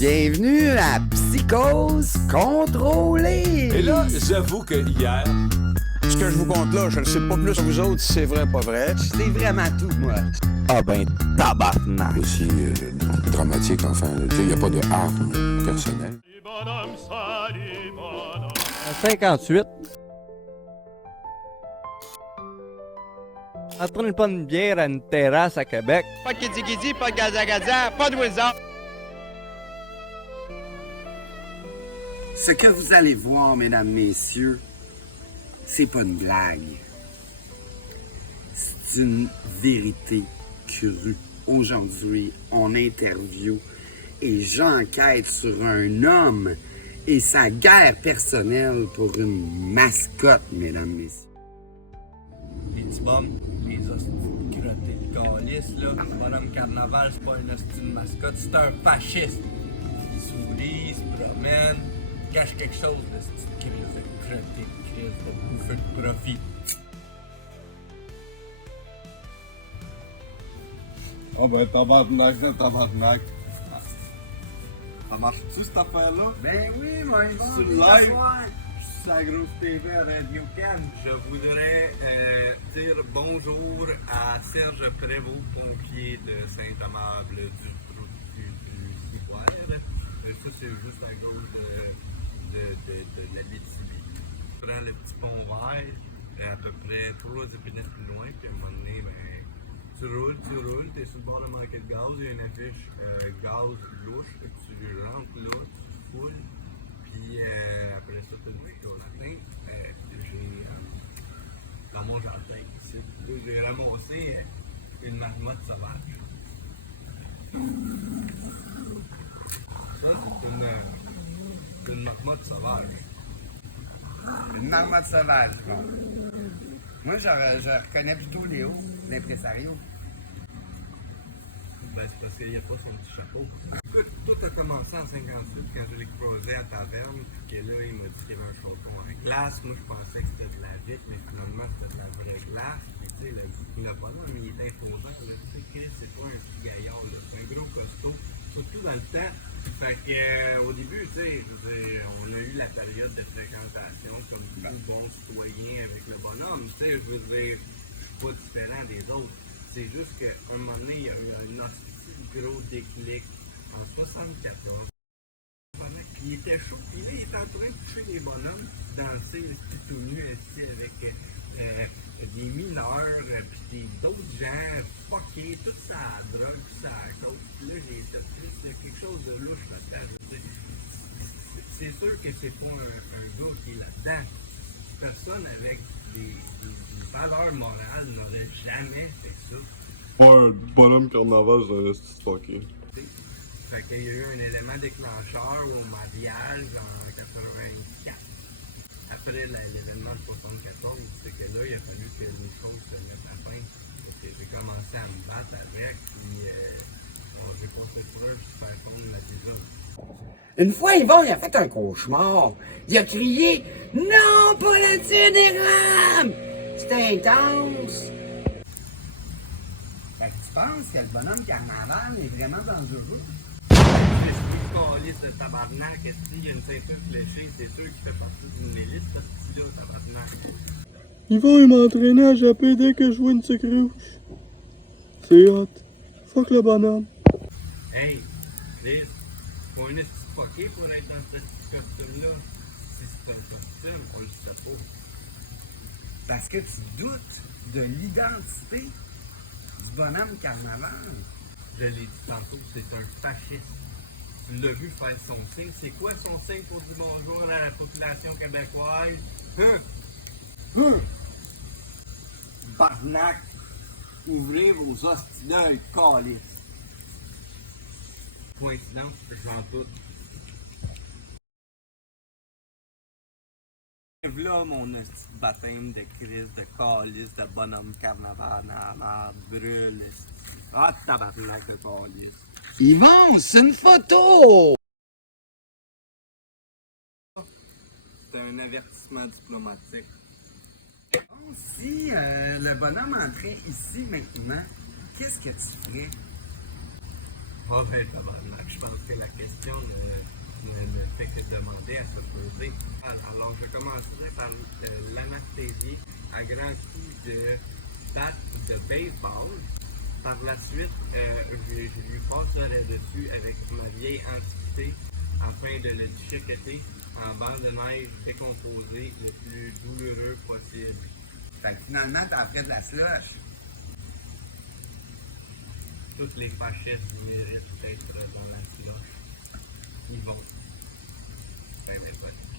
Bienvenue à Psychose contrôlée! Et là, j'avoue que hier... Ce que je vous conte là, je ne sais pas plus que vous autres si c'est vrai ou pas vrai. C'est vraiment tout, moi. Ah ben, tabarnak! Aussi dramatique, enfin. Il n'y a pas de harme personnelle. À 58. En train de prendre une bière à une terrasse à Québec. Pas de kidzi-kidzi, pas de gaza-gaza, pas de wizard. Ce que vous allez voir, mesdames, messieurs, c'est pas une blague. C'est une vérité crue. Aujourd'hui, on interview et j'enquête sur un homme et sa guerre personnelle pour une mascotte, mesdames, messieurs. Les petits bums, les hosties de crottés de calice, là. Le bonhomme carnaval, c'est pas un hostie de mascotte, c'est un fasciste. Il sourit, il se promène, il cache quelque chose, le style de crise de crotté, de crise de bouffeur de profit. Ah ben tabarnak. Ça marche-tu cette affaire-là? Ben oui, moi, Sur le live? Sur la grosse TV à Radio Can. Je voudrais dire bonjour à Serge Prévost, pompier de Saint-Amable du Ciboire. Ça, c'est juste à gauche de la BTB. Tu prends le petit pont vert, à peu près 3 épinettes plus loin, puis à un moment donné, ben, tu roules, t'es sur le bord de manquer de gaz, il y a une affiche gaz louche, tu rentres là, tu foules, puis après ça, tu as le petit Austin, j'ai dans mon jardin ici, j'ai ramassé une marmotte sauvage. Ça, c'est une marmotte sauvage. Une marmotte sauvage, bon. Moi, je reconnais plutôt Léo, l'impresario. Ben, c'est parce qu'il n'y a pas son petit chapeau. Écoute, tout a commencé en 58 quand je l'ai croisé à taverne, puis que là, il m'a dit qu'il y avait un chaudron en glace. Moi, je pensais que c'était de la vitre, mais finalement, c'était de la vraie glace. Puis, tu sais, le bonhomme, il est imposant. Tu sais, Chris, c'est pas un petit gaillard, là. C'est un gros costaud. Surtout dans le temps. Fait que, au début, tu sais, on a eu la période de fréquentation comme tout bon citoyen avec le bonhomme. Tu sais, je veux dire, je suis pas différent des autres. C'est juste qu'à un moment donné, il y a eu un gros déclic en 74. Puis il était chaud, puis là, il était en train de toucher les bonhommes, danser tout nu, ainsi avec des mineurs, puis d'autres gens fuckés, tout ça à la drogue, tout ça à la coke. Puis là, j'ai fait quelque chose de louche là-dedans. C'est sûr que c'est pas un gars qui est là-dedans. Personne avec des valeurs morales n'aurait jamais fait ça. Ouais, le bonhomme carnaval, c'est fucké. Fait qu'il y a eu un élément déclencheur au mariage en 84. Après l'événement de 74, c'est que là, il a fallu que les choses se mettent à fin. Donc j'ai commencé à me battre avec, puis j'ai pas fait preuve de faire fondre la désole. Une fois, Yvon, il a fait un cauchemar. Il a crié « Non, pas le tir des rames! » C'était intense. Fait que tu penses que le bonhomme carnaval est vraiment dangereux? Je calisse de tabarnak, est-ce qu'il y a une ceinture fléchée, c'est sûr qu'il fait partie d'une milice, ce petit-là, tabarnak. Ils vont m'entraîner à japper dès que je vois une sucre rouge. C'est hot. Fuck le bonhomme. Hey, Chris, faut un esti fucké pour être dans ce petit costume-là. Si c'est un costume, on le sait pas. Parce que tu doutes de l'identité du bonhomme carnaval. Je l'ai dit tantôt, c'est un fasciste. Tu l'as vu faire son signe. C'est quoi son signe pour dire bonjour à la population québécoise? Barnac, ouvrez vos hosties d'œil, calice. Coïncidence, j'en doute. Là, mon hostie de baptême de crise, de calice, de bonhomme carnaval, la brûle. Ah, tabarnak de calice. Yvon, c'est une photo! C'était un avertissement diplomatique. Si le bonhomme entrait ici maintenant, qu'est-ce que tu ferais? Oh ben, tabarnak, je pense que la question ne fait que demander à se poser. Alors, je commencerai par l'anesthésie à grands coups de batte de baseball. Par la suite, je lui passerai dessus avec ma vieille antiquité afin de le déchiqueter en bande de neige décomposée le plus douloureux possible. Fait que finalement, t'en ferais de la slush. Toutes les fascistes méritent d'être dans la cloche. Ils vont. Ben, ben,